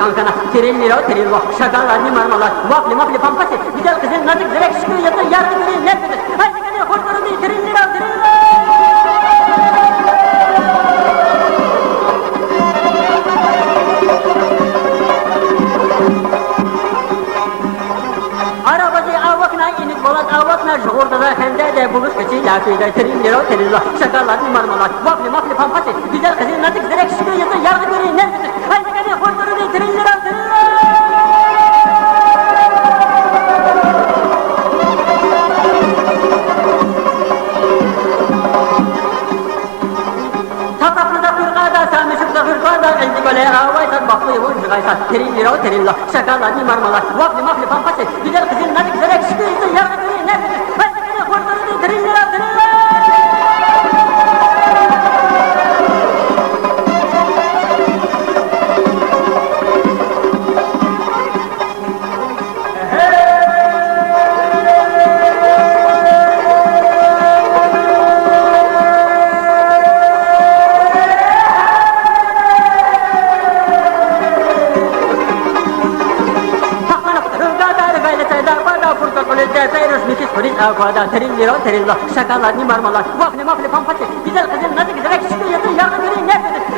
kankana, trillo trillo, şakalarını marmalar, vafli mafli pampası, güzel kızın nazik zirek şıkı yatır, yargı göreyi nefredir. Haydi gel hoş göründü, trillo trillo. Arabası avakna, inik bolat avakna, şuurda da hende de buluş kıçı lafıyla, trillo trillo, şakalarını marmalar, vafli mafli pampası, güzel kızın nazik zirek şıkı yatır, yargı göreyi nefredir. Haydi gel hoş göründü, trillo trillo. Eldi göle avaysan baklı yavur çıkaysan trillo trillo şakalarını marmalar vafli mafli pampası güzel kızın nazik zerek şıkıysa yargı göreyi nefredir. Haydi gel kurtarını trillo trillo. Avada trillo trillo şakalarını marmalar vafli mafli pampası güzel kızın nazik zerek şıkıysa yargı göreyi nefredir.